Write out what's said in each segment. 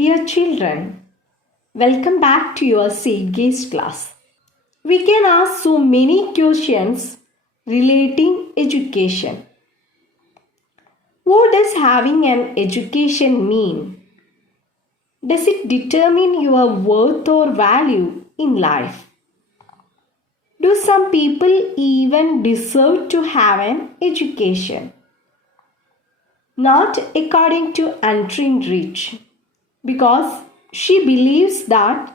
Dear children, welcome back to your Gaze class. We can ask so many questions relating education. What does having an education mean? Does it determine your worth or value in life? Do some people even deserve to have an education? Not according to Antrin Rich, because she believes that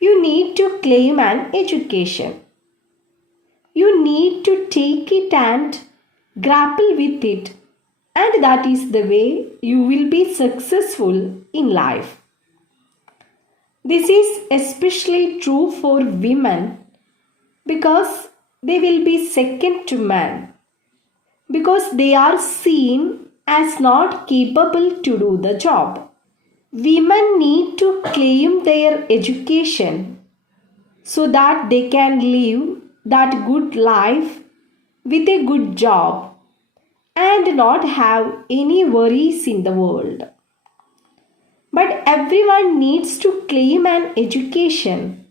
you need to claim an education. You need to take it and grapple with it, and that is the way you will be successful in life. This is especially true for women because they will be second to men, because they are seen as not capable to do the job. Women need to claim their education so that they can live that good life with a good job and not have any worries in the world. But everyone needs to claim an education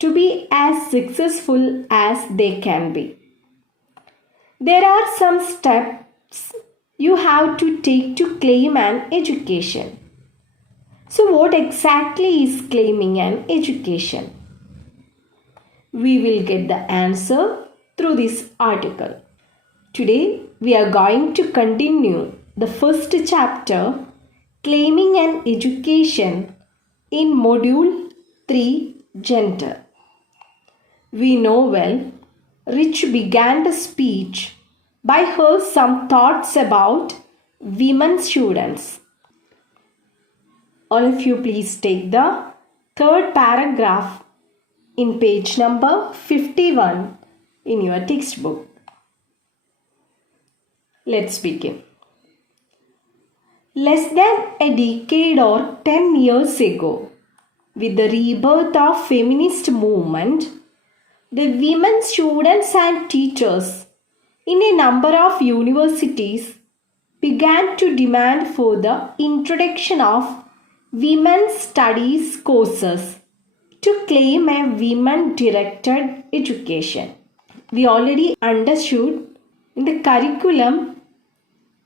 to be as successful as they can be. There are some steps you have to take to claim an education. So, what exactly is claiming an education? We will get the answer through this article. Today, we are going to continue the first chapter, Claiming an Education, in Module 3, Gender. We know well, Rich began the speech by her some thoughts about women students. All of you please take the third paragraph in page number 51 in your textbook. Let's begin. Less than a decade or 10 years ago, with the rebirth of feminist movement, the women students and teachers in a number of universities began to demand for the introduction of women's studies courses to claim a women-directed education. We already understood in the curriculum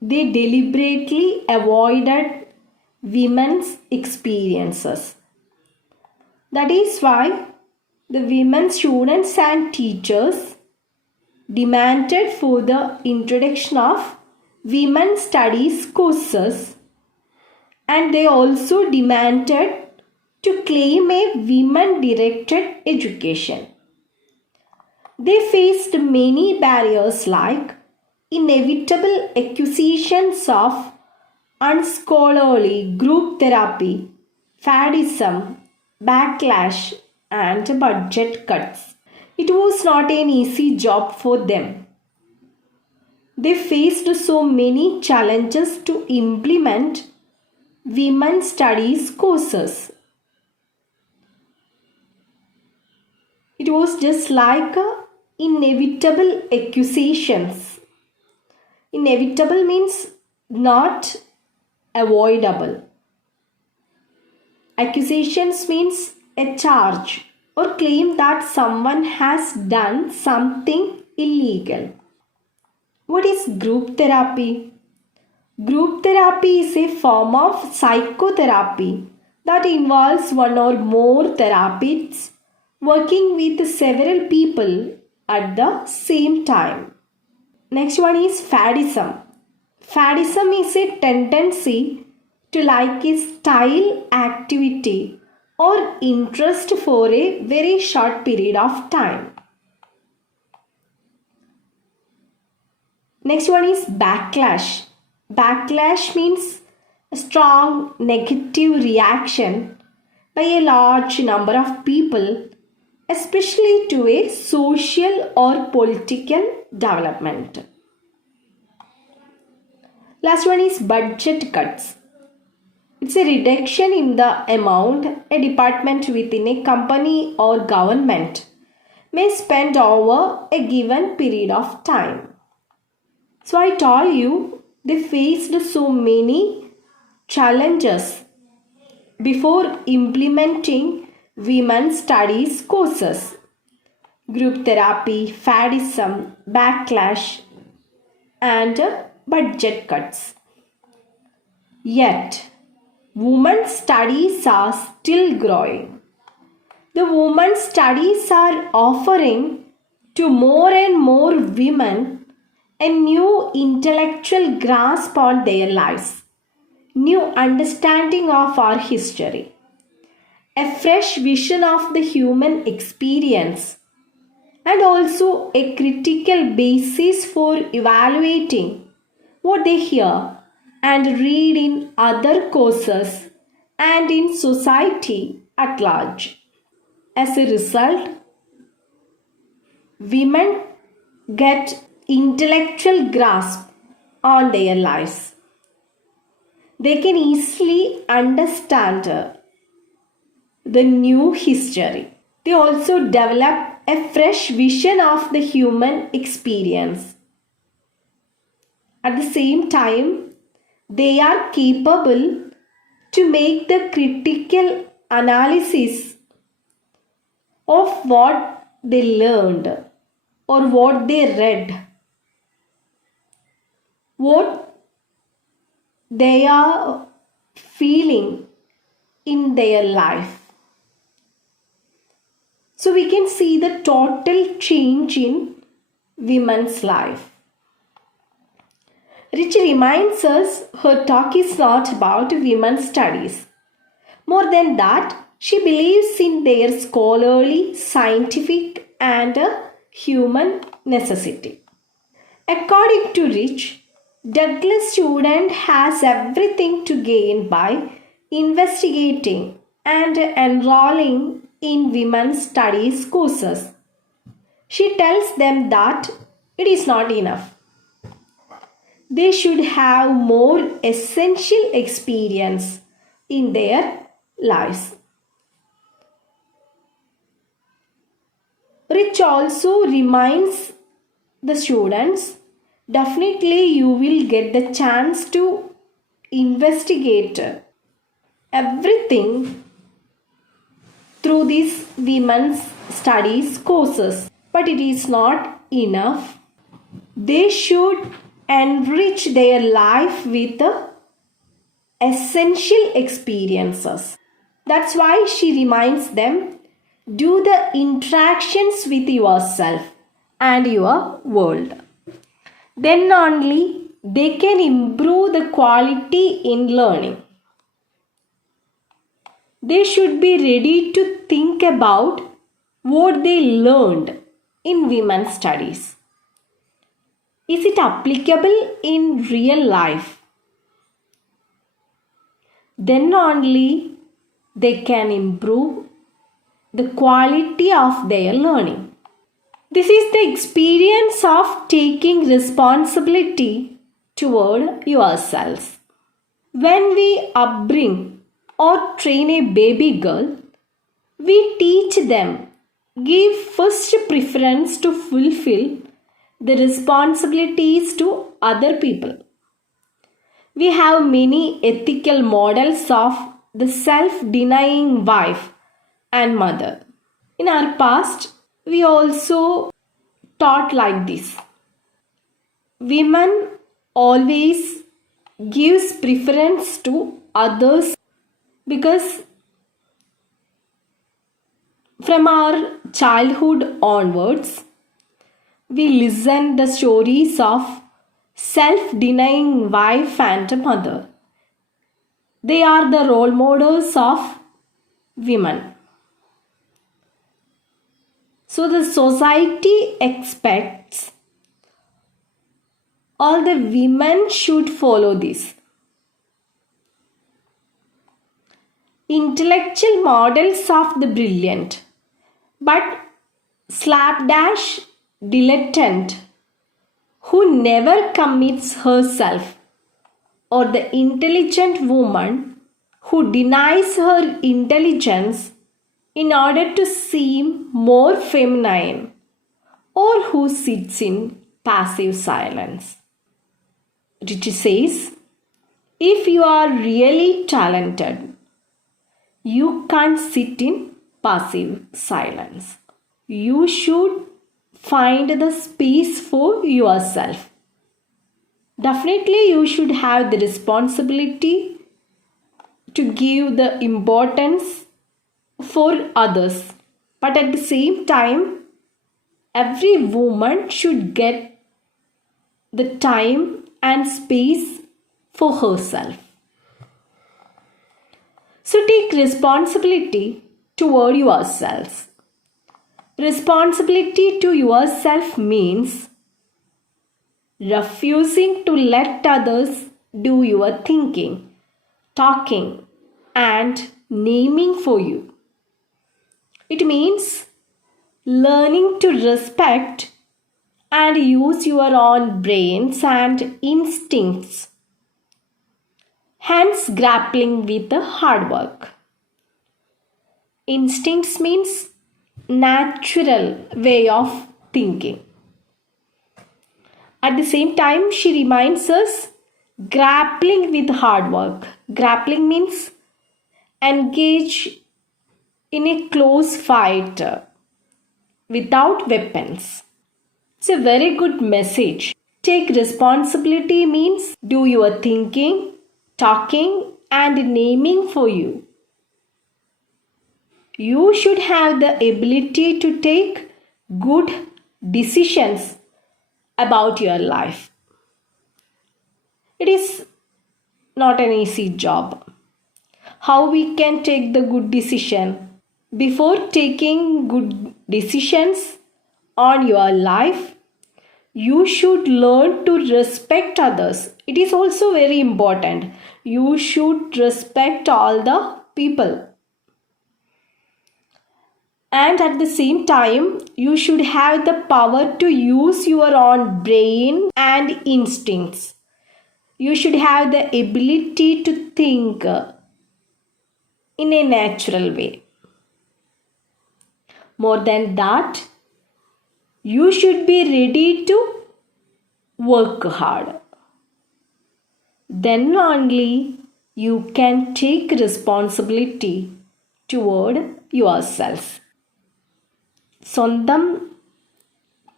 they deliberately avoided women's experiences. That is why the women students and teachers demanded for the introduction of women studies courses, and they also demanded to claim a women-directed education. They faced many barriers like inevitable accusations of unscholarly group therapy, faddism, backlash, and budget cuts. It was not an easy job for them. They faced so many challenges to implement women's studies courses. It was just like inevitable accusations. Inevitable means not avoidable. Accusations means a charge or claim that someone has done something illegal. What is group therapy? Group therapy is a form of psychotherapy that involves one or more therapists working with several people at the same time. Next one is faddism. Faddism is a tendency to like a style, activity, or interest for a very short period of time. Next one is backlash. Backlash means a strong negative reaction by a large number of people, especially to a social or political development. Last one is budget cuts. It's a reduction in the amount a department within a company or government may spend over a given period of time. So I told you they faced so many challenges before implementing women's studies courses. Group therapy, faddism, backlash, and budget cuts. Yet, women's studies are still growing. The women's studies are offering to more and more women a new intellectual grasp on their lives, new understanding of our history, a fresh vision of the human experience, and also a critical basis for evaluating what they hear and read in other courses and in society at large. As a result, women get intellectual grasp on their lives. They can easily understand the new history. They also develop a fresh vision of the human experience. At the same time, they are capable to make the critical analysis of what they learned or what they read, what they are feeling in their life. So we can see the total change in women's life. Rich reminds us her talk is not about women's studies. More than that, she believes in their scholarly, scientific, and human necessity. According to Rich, Douglas student has everything to gain by investigating and enrolling in women's studies courses. She tells them that it is not enough. They should have more essential experience in their lives. Rich also reminds the students, definitely you will get the chance to investigate everything through these women's studies courses, but it is not enough. They should enrich their life with essential experiences. That's why she reminds them, do the interactions with yourself and your world. Then only they can improve the quality in learning. They should be ready to think about what they learned in women's studies. Is it applicable in real life? Then only they can improve the quality of their learning. This is the experience of taking responsibility toward yourselves. When we upbring or train a baby girl, we teach them, give first preference to fulfill the responsibilities to other people. We have many ethical models of the self-denying wife and mother. In our past, we also taught like this. Women always gives preference to others because from our childhood onwards, we listen the stories of self-denying wife and mother. They are the role models of women. So the society expects all the women should follow this. Intellectual models of the brilliant, but slapdash dilettante who never commits herself, or the intelligent woman who denies her intelligence in order to seem more feminine, or who sits in passive silence. Rich says, if you are really talented, You can't sit in passive silence. You should find the space for yourself. Definitely, you should have the responsibility to give the importance for others. But at the same time, every woman should get the time and space for herself. So take responsibility toward yourselves. Responsibility to yourself means refusing to let others do your thinking, talking, and naming for you. It means learning to respect and use your own brains and instincts, hence grappling with the hard work. Instincts means natural way of thinking. At the same time, she reminds us grappling with hard work. Grappling means engage in a close fight without weapons. It's a very good message. Take responsibility means do your thinking, talking, and naming for you. You should have the ability to take good decisions about your life. It is not an easy job. How we can take the good decision? Before taking good decisions on your life, you should learn to respect others. It is also very important. You should respect all the people. And at the same time, you should have the power to use your own brain and instincts. You should have the ability to think in a natural way. More than that, you should be ready to work hard. Then only you can take responsibility toward yourself. സ്വന്തം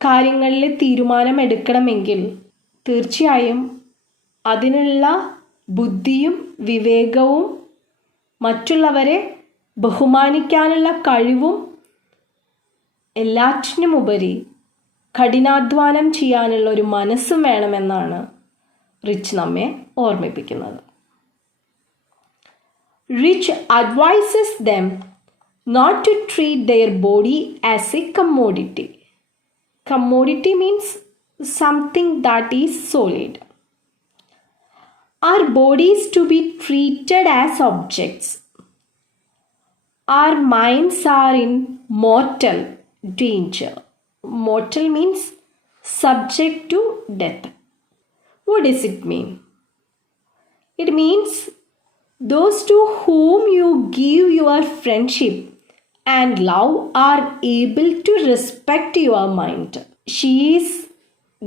കാര്യങ്ങളിൽ തീരുമാനമെടുക്കണമെങ്കിൽ തീർച്ചയായും അതിനുള്ള ബുദ്ധിയും വിവേകവും മറ്റുള്ളവരെ ബഹുമാനിക്കാനുള്ള കഴിവും എല്ലാറ്റിനുമുപരി കഠിനാധ്വാനം ചെയ്യാനുള്ള ഒരു മനസ്സും വേണമെന്നാണ് റിച്ച് നമ്മെ ഓർമ്മിപ്പിക്കുന്നത്. Rich advises them not to treat their body as a commodity. Commodity means something that is solid. Our bodies to be treated as objects. Our minds are in mortal danger. Mortal means subject to death. What does it mean? It means those to whom you give your friendship and love are able to respect your mind. She is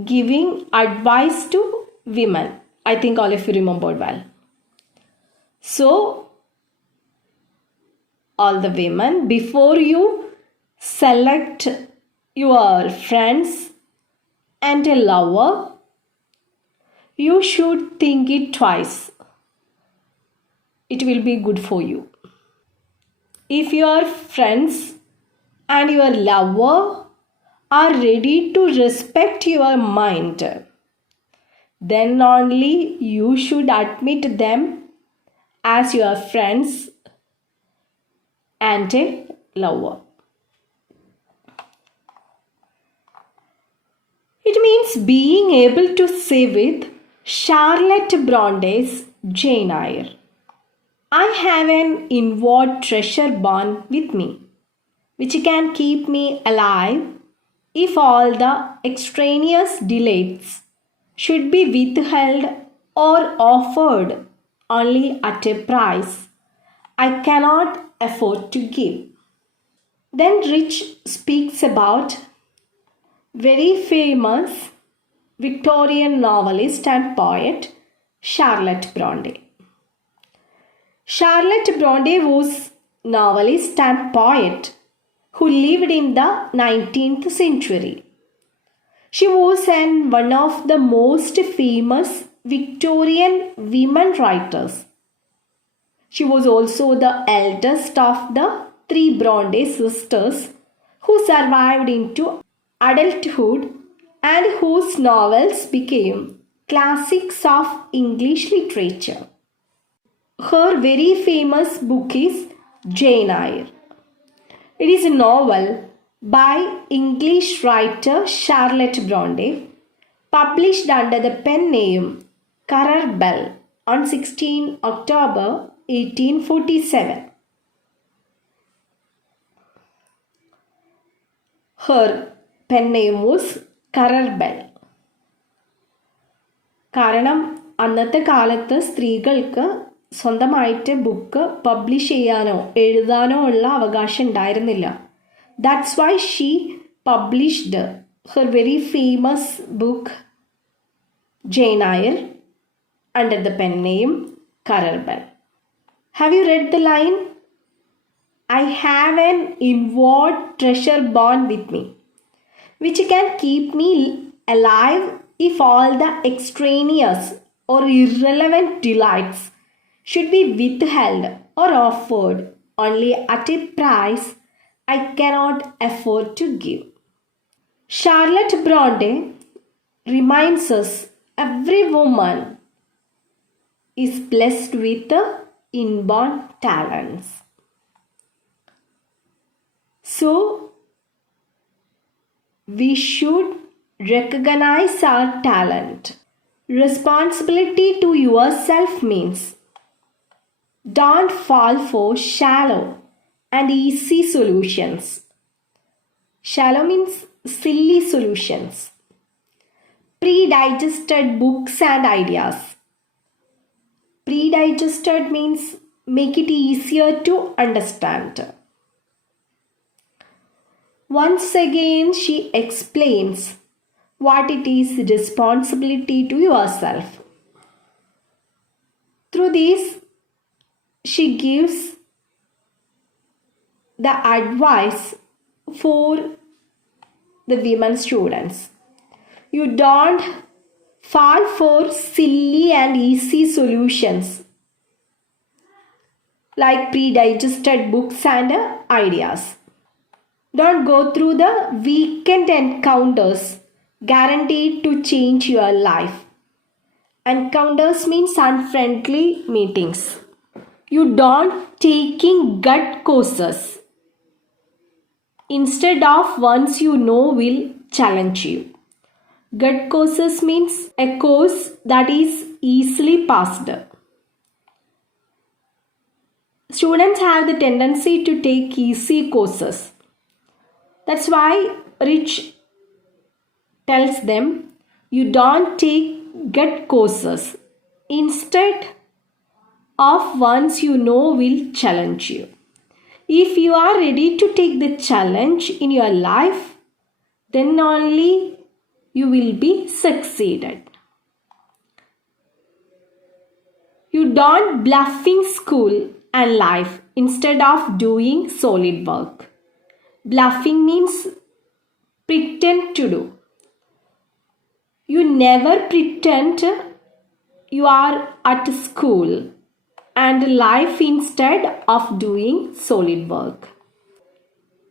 giving advice to women. I think all of you remembered well. So, all the women, before you select your friends and a lover, you should think it twice. It will be good for you. If your friends and your lover are ready to respect your mind, then only you should admit them as your friends and a lover. It means being able to say with Charlotte Bronte's Jane Eyre, I have an inward treasure born with me, which can keep me alive if all the extraneous delights should be withheld or offered only at a price I cannot afford to give. Then Rich speaks about very famous Victorian novelist and poet Charlotte Bronte. Charlotte Bronte was novelist and poet who lived in the 19th century. She was one of the most famous Victorian women writers. She was also the eldest of the three Bronte sisters who survived into adulthood and whose novels became classics of English literature. Her very famous book is Jane Eyre. It is a novel by English writer Charlotte Bronte, published under the pen name Currer Bell on 16 October 1847. Her pen name was Currer Bell. കാരണം അന്നത്തെ കാലത്ത് സ്ത്രീകൾക്ക് സ്വന്തമായിട്ട് book publish ചെയ്യാനോ എഴുതാനോ ഉള്ള അവകാശം ഉണ്ടായിരുന്നില്ല. That's why she published her very famous book Jane Eyre under the pen name Currer Bell. Have you read the line? I have an inward treasure born with me, which can keep me alive if all the extraneous or irrelevant delights should be withheld or offered only at a price I cannot afford to give. Charlotte Bronte reminds us every woman is blessed with inborn talents. So, we should recognize our talent. Responsibility to yourself means don't fall for shallow and easy solutions. Shallow means silly solutions. Pre-digested books and ideas. Pre-digested means make it easier to understand. Once again, she explains what it is responsibility to yourself. Through this, she gives the advice for the women students. You don't fall for silly and easy solutions like pre-digested books and ideas. Don't go through the weekend encounters guaranteed to change your life. Encounters means unfriendly meetings. You don't taking gut courses instead of ones you know will challenge you. Gut courses means a course that is easily passed. Students have the tendency to take easy courses. That's why Rich tells them you don't take gut courses instead of ones you know will challenge you. If you are ready to take the challenge in your life, then only you will be succeeded. You don't bluffing school and life instead of doing solid work. Bluffing means pretend to do. You never pretend you are at school and life instead of doing solid work.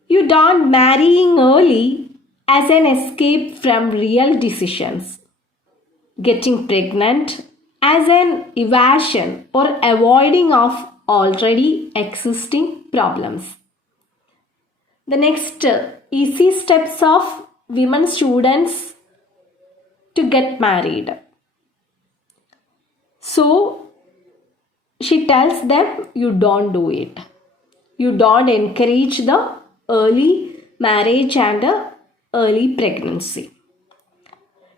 You don't marrying early as an escape from real decisions. Getting pregnant as an evasion or avoiding of already existing problems. The next easy steps of women students to get married. So she tells them you don't do it. You don't encourage the early marriage and early pregnancy.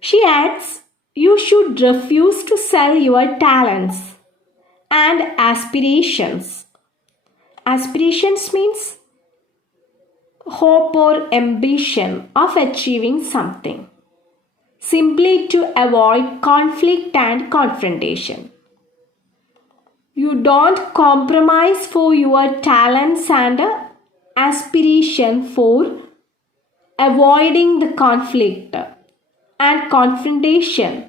She adds you should refuse to sell your talents and aspirations. Aspirations means hope or ambition of achieving something, simply to avoid conflict and confrontation. You don't compromise for your talents and aspiration for avoiding the conflict and confrontation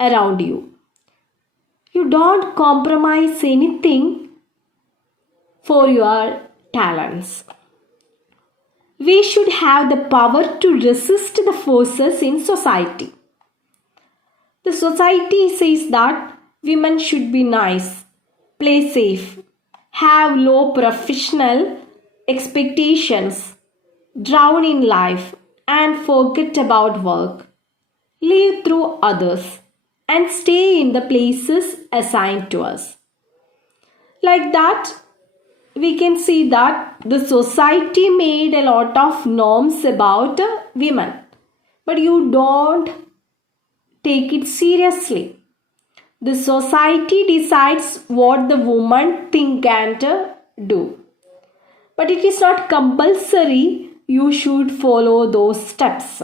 around you. You don't compromise anything for your talents. We should have the power to resist the forces in society. The society says that women should be nice, play safe, have low professional expectations, drown in life, and forget about work, live through others, and stay in the places assigned to us. Like that, we can see that the society made a lot of norms about women, but you don't take it seriously. The society decides what the woman think and do, but it is not compulsory you should follow those steps.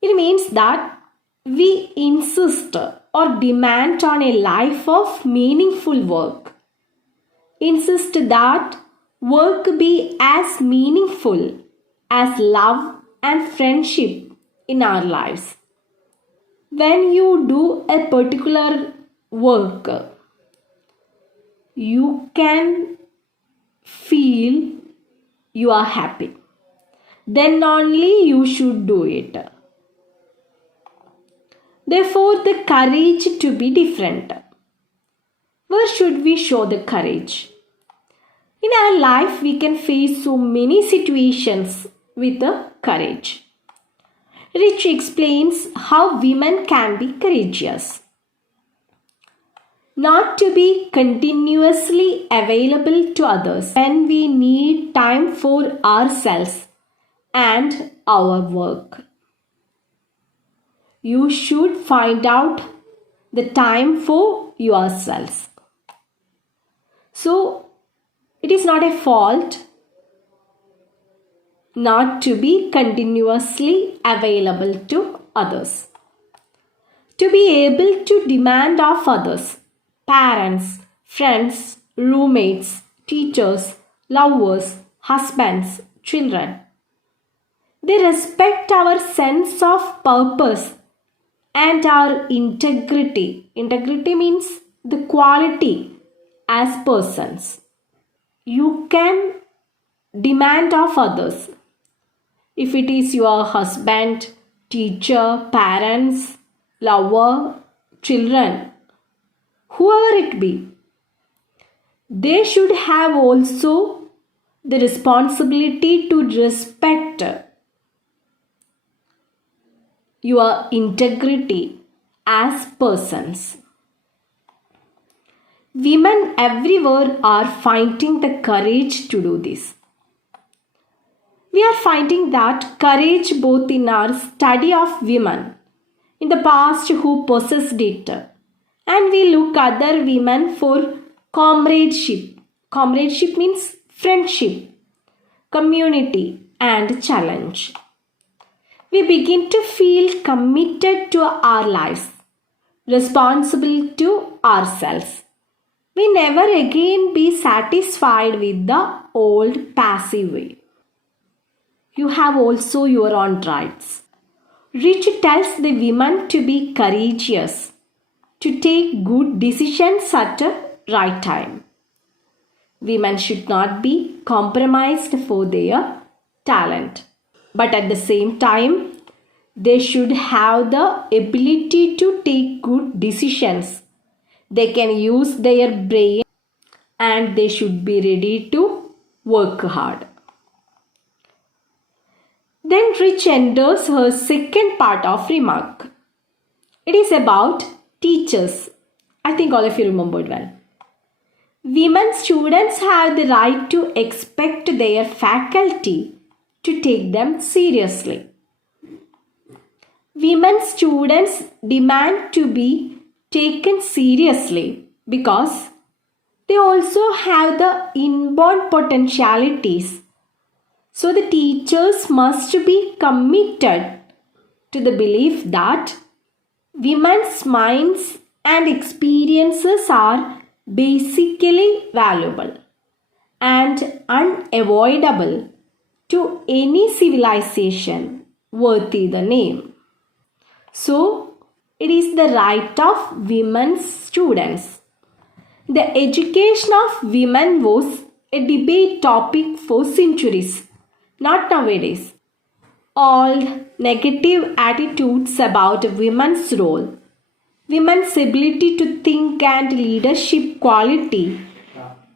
It means that we insist or demand on a life of meaningful work. Insist that work be as meaningful as love and friendship in our lives. When you do a particular work, you can feel you are happy. Then only you should do it. Therefore, the courage to be different. Where should we show the courage? In our life, we can face so many situations with the courage. Rich explains how women can be courageous. Not to be continuously available to others when we need time for ourselves and our work. You should find out the time for yourselves. So, it is not a fault not to be continuously available to others. To be able to demand of others, parents, friends, roommates, teachers, lovers, husbands, children. They respect our sense of purpose and our integrity. Integrity means the quality as persons. You can demand of others. If it is your husband, teacher, parents, lover, children, whoever it be, they should have also the responsibility to respect your integrity as persons. Women everywhere are finding the courage to do this. We are finding that courage both in our study of women in the past who possessed it, and we look other women for comradeship. Comradeship means friendship, community, and challenge. We begin to feel committed to our lives, responsible to ourselves. We never again be satisfied with the old passive way. You have also your own rights. Rich tells the women to be courageous, to take good decisions at the right time. Women should not be compromised for their talent, but at the same time, they should have the ability to take good decisions. They can use their brain and they should be ready to work hard. Then Rich enters her second part of remark. It is about teachers. I think all of you remembered well. Women students have the right to expect their faculty to take them seriously. Women students demand to be taken seriously because they also have the inborn potentialities. So the teachers must be committed to the belief that women's minds and experiences are basically valuable and unavoidable to any civilization worthy the name. So, it is the right of women's students. The education of women was a debate topic for centuries, not nowadays. All negative attitudes about women's role, women's ability to think and leadership quality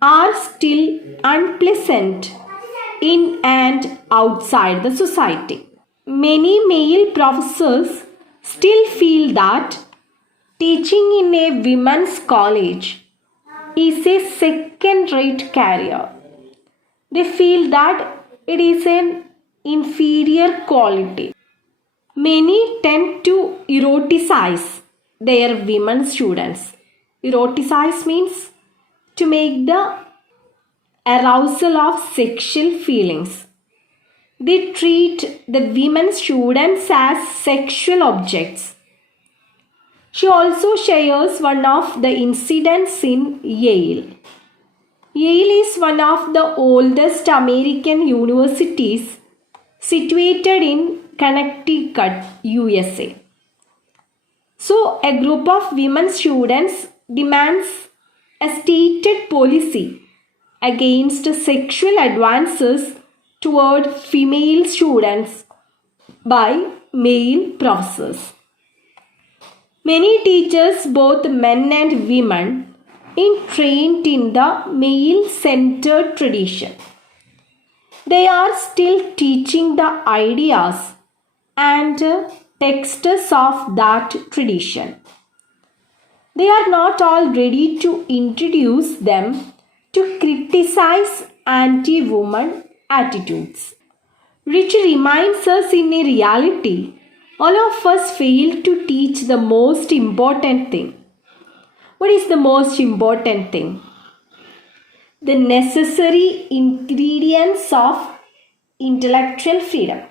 are still unpleasant in and outside the society. Many male professors still feel that teaching in a women's college is a second rate career. They feel that it is an inferior quality. Many tend to eroticize their women students. Eroticize means to make the arousal of sexual feelings. They treat the women students as sexual objects. She also shares one of the incidents in Yale. Yale is one of the oldest American universities situated in Connecticut, USA. So, a group of women students demands a stated policy against sexual advances toward female students by male professors. Many teachers, both men and women, are trained in the male-centered tradition. They are still teaching the ideas and texts of that tradition. They are not all ready to introduce them to criticize anti-woman attitudes. Which reminds us in a reality, all of us fail to teach the most important thing. What is the most important thing? The necessary ingredients of intellectual freedom.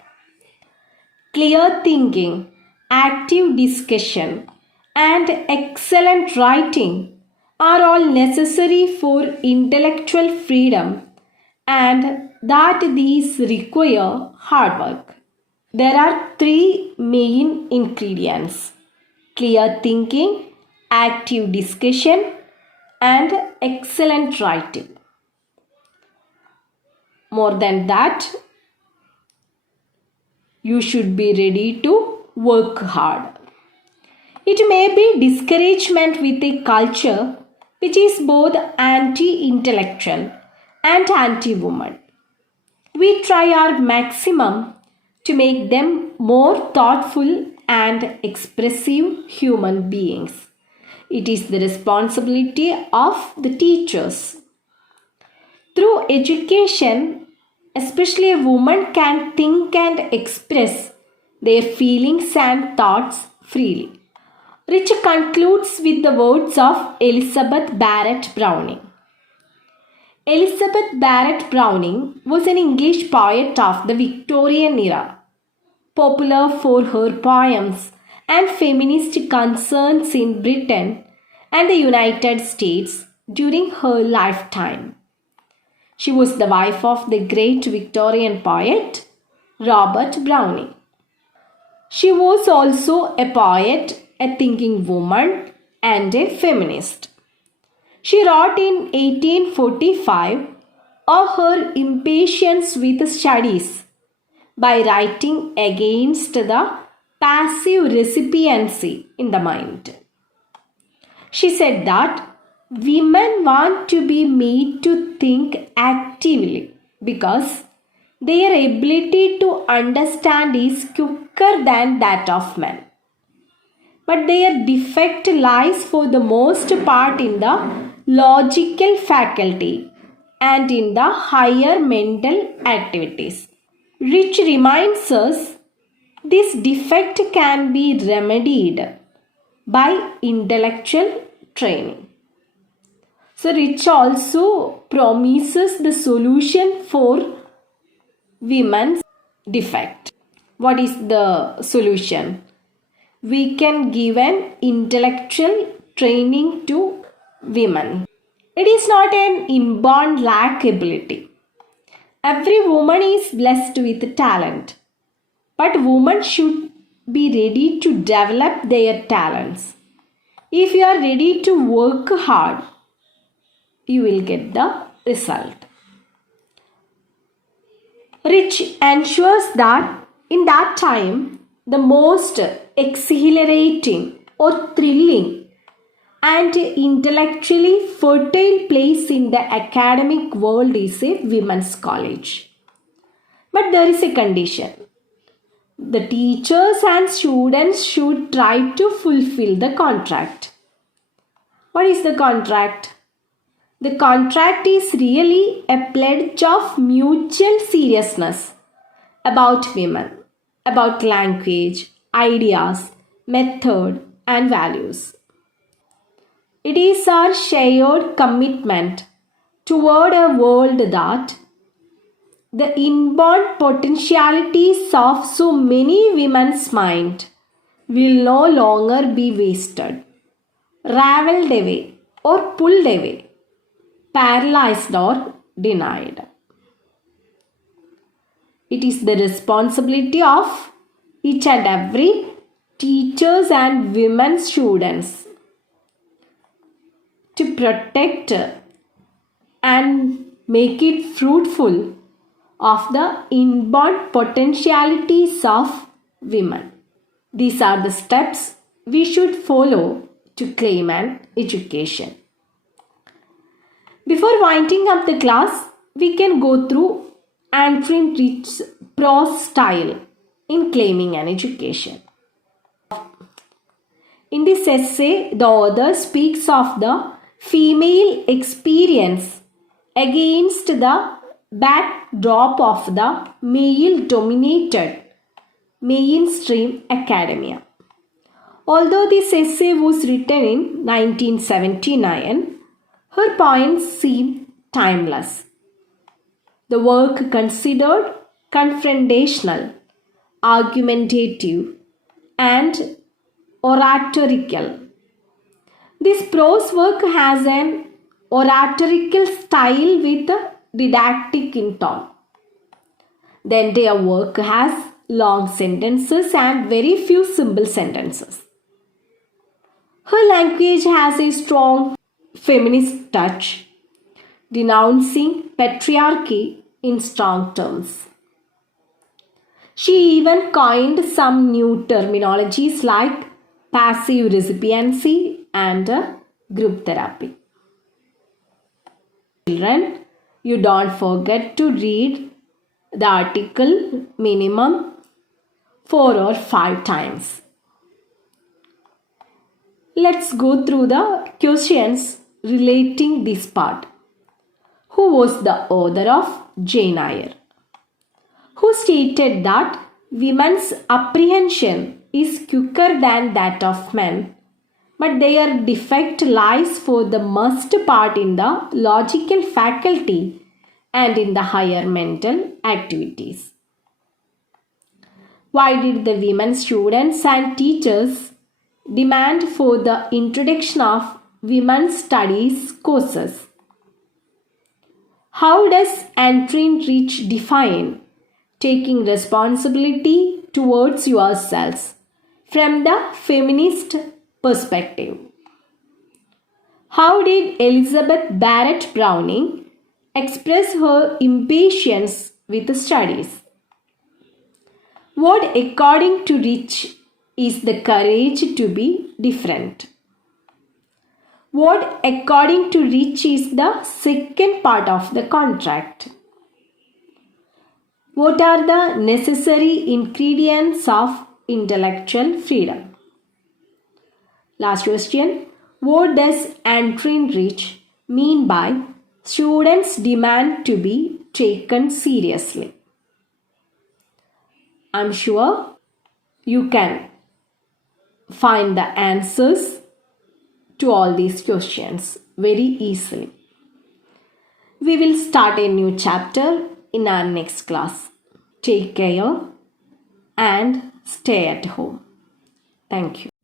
Clear thinking, active discussion, and excellent writing are all necessary for intellectual freedom, and that these require hard work. There are three main ingredients: clear thinking, active discussion, and excellent writing. More than that, you should be ready to work hard. It may be discouragement with a culture which is both anti-intellectual and anti-woman. We try our maximum to make them more thoughtful and expressive human beings. It is the responsibility of the teachers. Through education, especially a woman can think and express their feelings and thoughts freely. Rich concludes with the words of Elizabeth Barrett Browning. Elizabeth Barrett Browning was an English poet of the Victorian era, popular for her poems and feminist concerns in Britain and the United States during her lifetime. She was the wife of the great Victorian poet Robert Browning. She was also a poet, a thinking woman, and a feminist. She wrote in 1845 of her impatience with studies by writing against the passive recipiency in the mind. She said that women want to be made to think actively because their ability to understand is quicker than that of men. But their defect lies for the most part in the logical faculty and in the higher mental activities. Rich reminds us this defect can be remedied by intellectual training. So Rich also promises the solution for women's defect. What is the solution? We can give an intellectual training to women. It is not an inborn lack ability. Every woman is blessed with talent, but women should be ready to develop their talents. If you are ready to work hard, you will get the result. Rich ensures that in that time, the most exhilarating or thrilling and intellectually fertile place in the academic world is a women's college. But there is a condition. The teachers and students should try to fulfill the contract. What is the contract? The contract is really a pledge of mutual seriousness about women, about language, ideas, method, and values. It is our shared commitment toward a world that the inborn potentialities of so many women's mind will no longer be wasted, raveled away, or pulled away, paralyzed or denied. It is the responsibility of each and every teachers and women students to protect and make it fruitful of the inborn potentialities of women. These are the steps we should follow to claim an education. Before winding up the class, we can go through Antrim Rich's prose style in claiming an education. In this essay, the author speaks of the female experience against the backdrop of the male-dominated mainstream academia. Although this essay was written in 1979, her points seem timeless. The work considered confrontational, argumentative, and oratorical. This prose work has an oratorical style with didactic in tone. The entire work has long sentences and very few simple sentences. Her language has a strong feminist touch, denouncing patriarchy in strong terms. She even coined some new terminologies like passive recipiency and group therapy. Children, you don't forget to read the article minimum 4 or 5 times. Let's go through the questions relating this part. Who was the author of Jane Eyre? Who stated that women's apprehension is quicker than that of men, but their defect lies for the most part in the logical faculty and in the higher mental activities. Why did the women students and teachers demand for the introduction of women's studies courses? How does Antrim Rich define taking responsibility towards yourselves from the feminist perspective? How did Elizabeth Barrett Browning express her impatience with studies? What, according to Rich, is the courage to be different? What, according to Rich, is the second part of the contract? What are the necessary ingredients of intellectual freedom? Last question. What does Antrim Rich mean by students demand to be taken seriously? I'm sure you can find the answers to all these questions very easily. We will start a new chapter in our next class. Take care and stay at home. Thank you.